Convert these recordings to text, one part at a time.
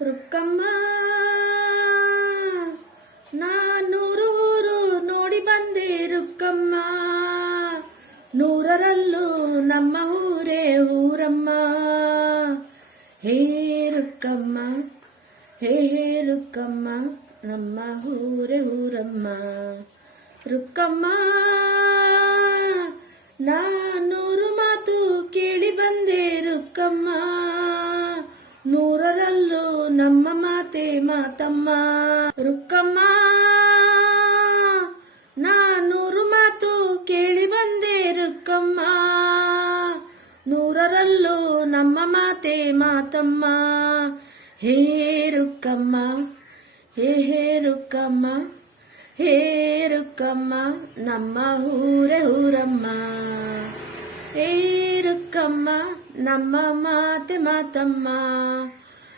ರುಕ್ಕಮ್ಮ ನಾನೂರು ಊರು ನೋಡಿ ಬಂದೆ ರುಕ್ಕಮ್ಮ, ನೂರರಲ್ಲೂ ನಮ್ಮ ಊರೇ ಊರಮ್ಮ. ಹೇ ರುಕ್ಕಮ್ಮ, ಹೇ ರುಕ್ಕಮ್ಮ, ನಮ್ಮ ಊರೇ ಊರಮ್ಮ. ರುಕ್ಕಮ್ಮ ನಾನೂರು ಮಾತು ಕೇಳಿ ಬಂದೆ ರುಕ್ಕಮ್ಮ, ನೂರರಲ್ಲೂ ನಮ್ಮ ಮಾತೆ ಮಾತಮ್ಮ. ರುಕ್ಕಮ್ಮ ನಾನೂರು ಮಾತು ಕೇಳಿ ಬಂದೆ ರುಕ್ಕಮ್ಮ, ನೂರರಲ್ಲೂ ನಮ್ಮ ಮಾತೆ ಮಾತಮ್ಮ. ಹೇ ರುಕ್ಕಮ್ಮ, ಹೇ ರುಕ್ಕಮ್ಮ, ಹೇ ರುಕ್ಕಮ್ಮ, ನಮ್ಮ ಊರೇ ಊರಮ್ಮ. ಹೇ ರುಕ್ಕಮ್ಮ, ನಮ್ಮ ಮಾತೆ ಮಾತಮ್ಮ.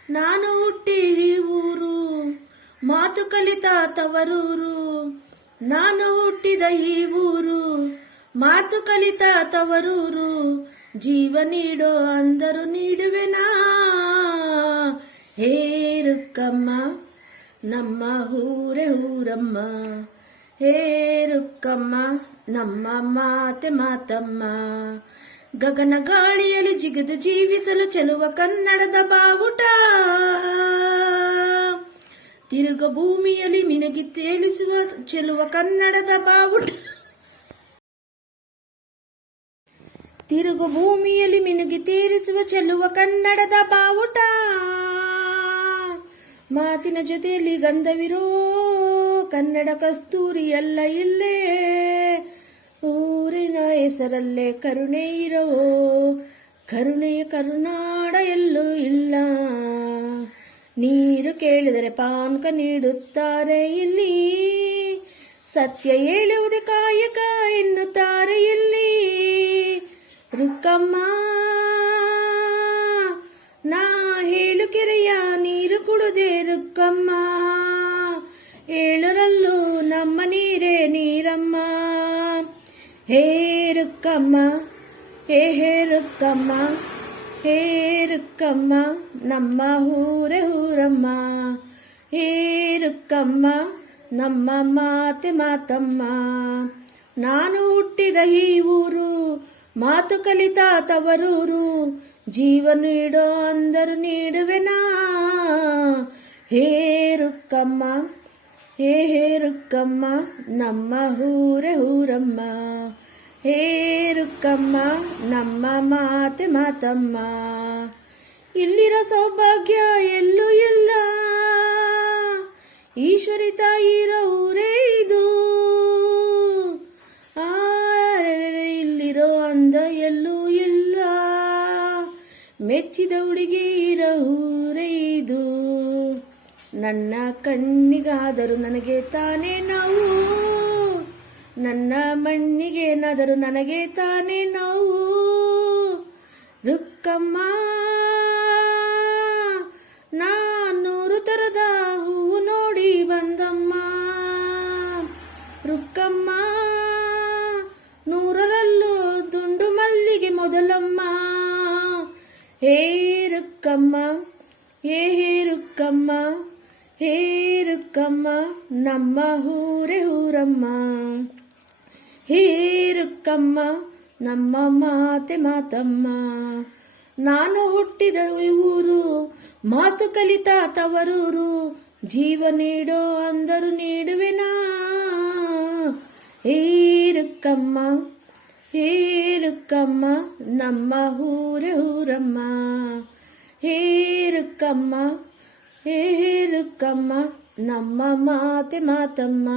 ನಾನು ಹುಟ್ಟಿ ಊರು, ಮಾತು ಕಲಿತ ತವರೂರು. ನಾನು ಹುಟ್ಟಿದ ಈ ಊರು, ಮಾತು ಕಲಿತ ತವರೂರು. ಜೀವ ನೀಡೋ ಅಂದರು ನೀಡುವೆನಾ. ಹೇ ರುಕ್ಕಮ್ಮ, ನಮ್ಮ ಊರೇ ಊರಮ್ಮ. ಹೇ ರುಕ್ಕಮ್ಮ, ನಮ್ಮ ಮಾತೆ ಮಾತಮ್ಮ. ಗಗನ ಗಾಳಿಯಲ್ಲಿ ಜಿಗಿದು ಜೀವಿಸಲು ಚೆಲುವ ಕನ್ನಡದ ಬಾವುಟ, ತಿರುಗ ಭೂಮಿಯಲ್ಲಿ ಮಿನುಗಿ ತೇಲಿಸುವ ಚೆಲುವ ಕನ್ನಡದ ಬಾವುಟ. ತಿರುಗು ಭೂಮಿಯಲ್ಲಿ ಮಿನುಗಿ ತೇಲಿಸುವ ಚೆಲುವ ಕನ್ನಡದ ಬಾವುಟ. ಮಾತಿನ ಜೊತೆಯಲ್ಲಿ ಗಂಧವಿರೋ ಕನ್ನಡ ಕಸ್ತೂರಿ ಎಲ್ಲ ಇಲ್ಲೇ. ಊರಿನ ಹೆಸರಲ್ಲೇ ಕರುಣೆ ಇರೋ ಕರುಣೆಯ ಕರುನಾಡ ಎಲ್ಲೂ ಇಲ್ಲ. ನೀರು ಕೇಳಿದರೆ ಪಾನಕ ನೀಡುತ್ತಾರೆ ಇಲ್ಲಿ, ಸತ್ಯ ಹೇಳುವುದೇ ಕಾಯಕ ಎನ್ನುತ್ತಾರೆ ಇಲ್ಲಿ. ರುಕ್ಕಮ್ಮ ನಾ ಹೇಳು ಕೆರೆಯ ನೀರು ಕುಡುದೆ ರುಕ್ಕಮ್ಮ, ಏಳರಲ್ಲೂ ನಮ್ಮ ನೀರೇ ನೀರಮ್ಮ. ಹೇ ರುಕ್ಕಮ್ಮ, ಹೇ ರುಕ್ಕಮ್ಮ, ಹೇ ರುಕ್ಕಮ್ಮ, ನಮ್ಮ ಊರೇ ಊರಮ್ಮ. ಹೇ ರುಕ್ಕಮ್ಮ, ನಮ್ಮ ಮಾತೆ ಮಾತಮ್ಮ. ನಾನು ಹುಟ್ಟಿದ ಈ ಊರು, ಮಾತು ಕಲಿತ ತವರೂರು. ಜೀವ ನೀಡೋ ಅಂದರು ನೀಡುವೆನಾ. ಹೇ ರುಕ್ಕಮ್ಮ, ಹೇ ರುಕ್ಕಮ್ಮ, ನಮ್ಮ ಊರೇ ಊರಮ್ಮ. ಹೇ ರುಕ್ಕಮ್ಮ, ನಮ್ಮ ಮಾತೆ ಮಾತಮ್ಮ. ಇಲ್ಲಿರೋ ಸೌಭಾಗ್ಯ ಎಲ್ಲೂ ಇಲ್ಲ, ಈಶ್ವರಿ ತಾಯಿರೋ ಊರೇ ಇದು. ಇಲ್ಲಿರೋ ಅಂದ ಎಲ್ಲೂ ಇಲ್ಲ, ಮೆಚ್ಚಿದ ಹುಡುಗಿ ಇರೋ ಊರೇ ಇದು. ನನ್ನ ಕಣ್ಣಿಗಾದರೂ ನನಗೆ ತಾನೇ ನೋವು, ನನ್ನ ಮಣ್ಣಿಗೇನಾದರೂ ನನಗೆ ತಾನೇ ನೋವು. ರುಕ್ಕಮ್ಮ ನಾನೂರು ತರದ ಹೂವು ನೋಡಿ ಬಂದಮ್ಮ. ರುಕ್ಕಮ್ಮ ನೂರರಲ್ಲೂ ದುಂಡು ಮಲ್ಲಿಗೆ ಮೊದಲಮ್ಮ. ಹೇ ರುಕ್ಕಮ್ಮ, ಹೇ ರುಕ್ಕಮ್ಮ, ಹೇ ರುಕ್ಕಮ್ಮ, ನಮ್ಮ ಊರೇ ಊರಮ್ಮ. ಹೇ ರುಕ್ಕಮ್ಮ, ನಮ್ಮ ಮಾತೆ ಮಾತಮ್ಮ. ನಾನು ಹುಟ್ಟಿದ ಊರು, ಮಾತು ಕಲಿತ ತವರೂರು. ಜೀವ ನೀಡೋ ಅಂದರು ನೀಡುವೆನಾ. ಹೇ ರುಕ್ಕಮ್ಮ, ಹೇ ರುಕ್ಕಮ್ಮ, ನಮ್ಮ ಊರೇ ಊರಮ್ಮ. ಹೇ ರುಕ್ಕಮ್ಮ, ಹೇ ರುಕ್ಕಮ್ಮ, ನಮ್ಮ ಮಾತೆ ಮಾತಮ್ಮ.